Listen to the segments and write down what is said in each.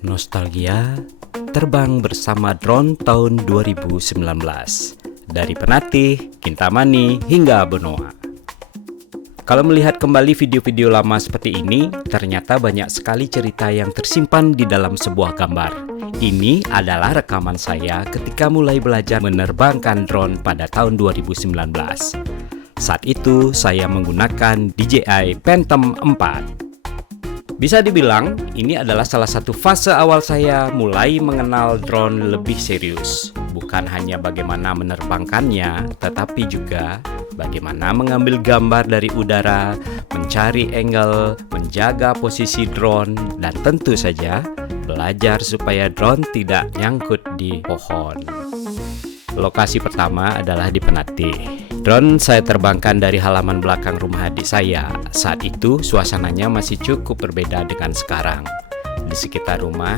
Nostalgia terbang bersama drone tahun 2019 dari Penatih, Kintamani hingga Benoa. Kalau melihat kembali video-video lama seperti ini, ternyata banyak sekali cerita yang tersimpan di dalam sebuah gambar. Ini adalah rekaman saya ketika mulai belajar menerbangkan drone pada tahun 2019. Saat itu saya menggunakan DJI Phantom 4. Bisa dibilang, ini adalah salah satu fase awal saya mulai mengenal drone lebih serius. Bukan hanya bagaimana menerbangkannya, tetapi juga bagaimana mengambil gambar dari udara, mencari angle, menjaga posisi drone, dan tentu saja belajar supaya drone tidak nyangkut di pohon. Lokasi pertama adalah di Penatih. Drone saya terbangkan dari halaman belakang rumah adik saya. Saat itu suasananya masih cukup berbeda dengan sekarang. Di sekitar rumah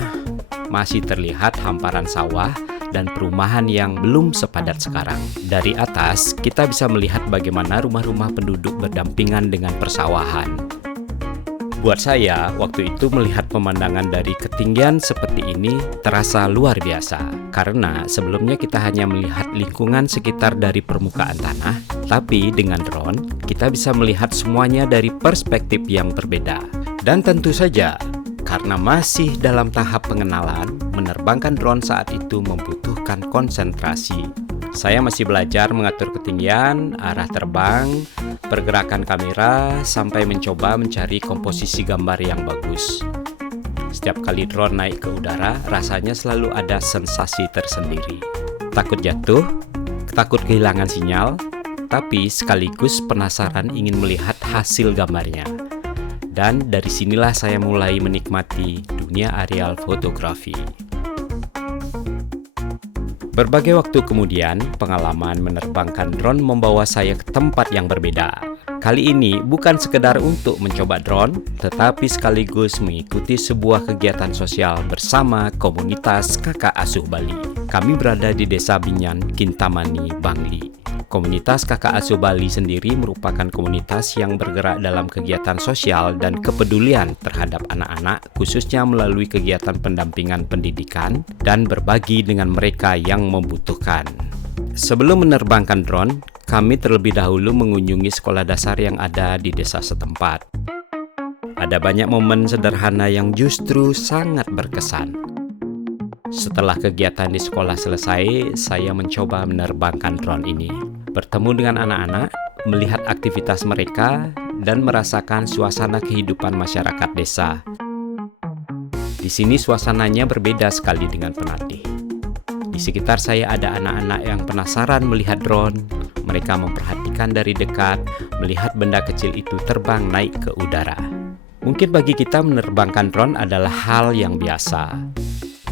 masih terlihat hamparan sawah dan perumahan yang belum sepadat sekarang. Dari atas kita bisa melihat bagaimana rumah-rumah penduduk berdampingan dengan persawahan. Buat saya, waktu itu melihat pemandangan dari ketinggian seperti ini terasa luar biasa. Karena sebelumnya kita hanya melihat lingkungan sekitar dari permukaan tanah, tapi dengan drone, kita bisa melihat semuanya dari perspektif yang berbeda. Dan tentu saja, karena masih dalam tahap pengenalan, menerbangkan drone saat itu membutuhkan konsentrasi. Saya masih belajar mengatur ketinggian, arah terbang, pergerakan kamera, sampai mencoba mencari komposisi gambar yang bagus. Setiap kali drone naik ke udara, rasanya selalu ada sensasi tersendiri. Takut jatuh, takut kehilangan sinyal, tapi sekaligus penasaran ingin melihat hasil gambarnya. Dan dari sinilah saya mulai menikmati dunia aerial fotografi. Berbagai waktu kemudian, pengalaman menerbangkan drone membawa saya ke tempat yang berbeda. Kali ini bukan sekedar untuk mencoba drone, tetapi sekaligus mengikuti sebuah kegiatan sosial bersama komunitas Kakak Asuh Bali. Kami berada di Desa Binyan, Kintamani, Bangli. Komunitas Kakak Asuh Bali sendiri merupakan komunitas yang bergerak dalam kegiatan sosial dan kepedulian terhadap anak-anak, khususnya melalui kegiatan pendampingan pendidikan dan berbagi dengan mereka yang membutuhkan. Sebelum menerbangkan drone, kami terlebih dahulu mengunjungi sekolah dasar yang ada di desa setempat. Ada banyak momen sederhana yang justru sangat berkesan. Setelah kegiatan di sekolah selesai, saya mencoba menerbangkan drone ini. Bertemu dengan anak-anak, melihat aktivitas mereka, dan merasakan suasana kehidupan masyarakat desa. Di sini suasananya berbeda sekali dengan Penatih. Di sekitar saya ada anak-anak yang penasaran melihat drone. Mereka memperhatikan dari dekat, melihat benda kecil itu terbang naik ke udara. Mungkin bagi kita menerbangkan drone adalah hal yang biasa.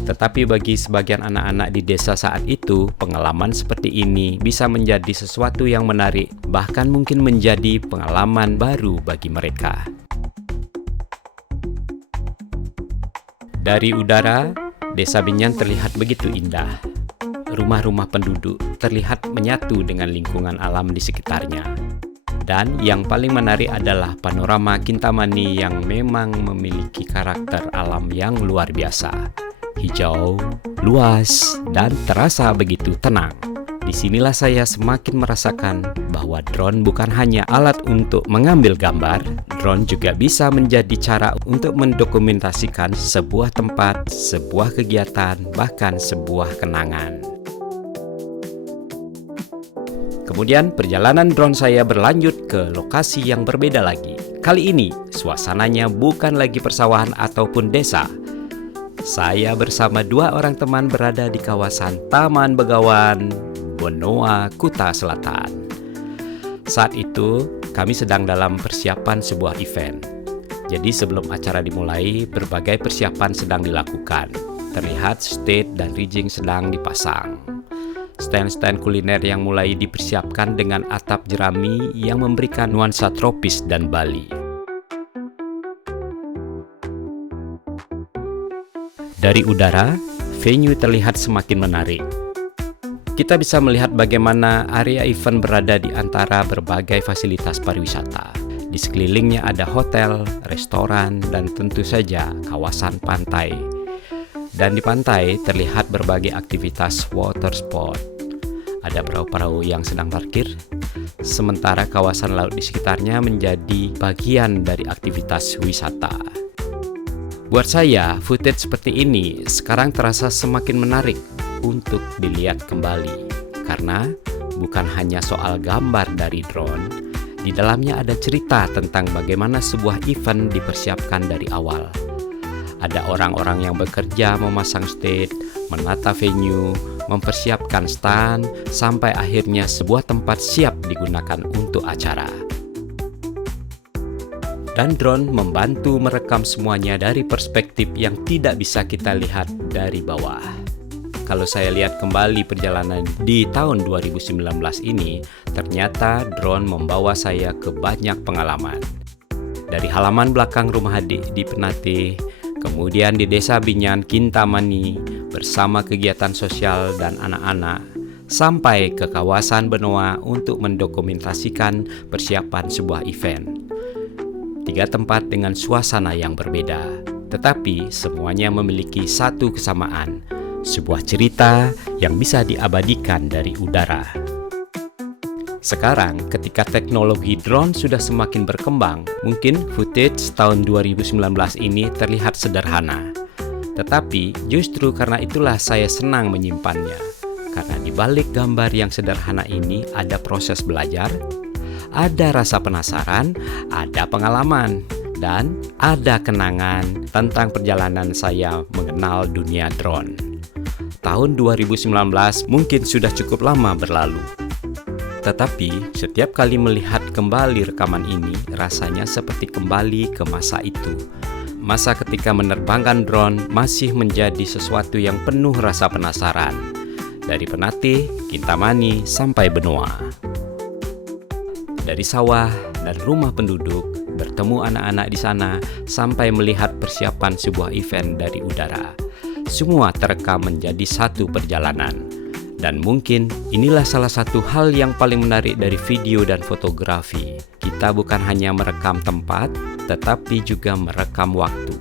Tetapi bagi sebagian anak-anak di desa saat itu, pengalaman seperti ini bisa menjadi sesuatu yang menarik, bahkan mungkin menjadi pengalaman baru bagi mereka. Dari udara, Desa Binyan terlihat begitu indah. Rumah-rumah penduduk terlihat menyatu dengan lingkungan alam di sekitarnya. Dan yang paling menarik adalah panorama Kintamani yang memang memiliki karakter alam yang luar biasa. Hijau, luas, dan terasa begitu tenang. Disinilah saya semakin merasakan bahwa drone bukan hanya alat untuk mengambil gambar, drone juga bisa menjadi cara untuk mendokumentasikan sebuah tempat, sebuah kegiatan, bahkan sebuah kenangan. Kemudian perjalanan drone saya berlanjut ke lokasi yang berbeda lagi. Kali ini suasananya bukan lagi persawahan ataupun desa. Saya bersama dua orang teman berada di kawasan Taman Begawan, Benoa, Kuta Selatan. Saat itu, kami sedang dalam persiapan sebuah event. Jadi sebelum acara dimulai, berbagai persiapan sedang dilakukan. Terlihat stage dan rigging sedang dipasang. Stand-stand kuliner yang mulai dipersiapkan dengan atap jerami yang memberikan nuansa tropis dan Bali. Dari udara, venue terlihat semakin menarik. Kita bisa melihat bagaimana area event berada di antara berbagai fasilitas pariwisata. Di sekelilingnya ada hotel, restoran, dan tentu saja kawasan pantai. Dan di pantai terlihat berbagai aktivitas water sport. Ada perahu-perahu yang sedang parkir, sementara kawasan laut di sekitarnya menjadi bagian dari aktivitas wisata. Buat saya, footage seperti ini sekarang terasa semakin menarik untuk dilihat kembali. Karena bukan hanya soal gambar dari drone, di dalamnya ada cerita tentang bagaimana sebuah event dipersiapkan dari awal. Ada orang-orang yang bekerja memasang stage, menata venue, mempersiapkan stand, sampai akhirnya sebuah tempat siap digunakan untuk acara. Dan drone membantu merekam semuanya dari perspektif yang tidak bisa kita lihat dari bawah. Kalau saya lihat kembali perjalanan di tahun 2019 ini, ternyata drone membawa saya ke banyak pengalaman. Dari halaman belakang rumah adik di Penatih, kemudian di Desa Binyan, Kintamani, bersama kegiatan sosial dan anak-anak, sampai ke kawasan Benoa untuk mendokumentasikan persiapan sebuah event. 3 tempat dengan suasana yang berbeda, tetapi semuanya memiliki satu kesamaan, sebuah cerita yang bisa diabadikan dari udara. Sekarang, ketika teknologi drone sudah semakin berkembang, mungkin footage tahun 2019 ini terlihat sederhana. Tetapi, justru karena itulah saya senang menyimpannya. Karena di balik gambar yang sederhana ini ada proses belajar, ada rasa penasaran, ada pengalaman, dan ada kenangan tentang perjalanan saya mengenal dunia drone. Tahun 2019 mungkin sudah cukup lama berlalu. Tetapi, setiap kali melihat kembali rekaman ini, rasanya seperti kembali ke masa itu. Masa ketika menerbangkan drone masih menjadi sesuatu yang penuh rasa penasaran. Dari Penatih, Kintamani, sampai Benoa. Dari sawah dan rumah penduduk, bertemu anak-anak di sana, sampai melihat persiapan sebuah event dari udara. Semua terekam menjadi satu perjalanan. Dan mungkin inilah salah satu hal yang paling menarik dari video dan fotografi. Kita bukan hanya merekam tempat, tetapi juga merekam waktu.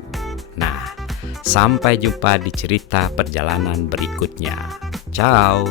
Nah, sampai jumpa di cerita perjalanan berikutnya. Ciao!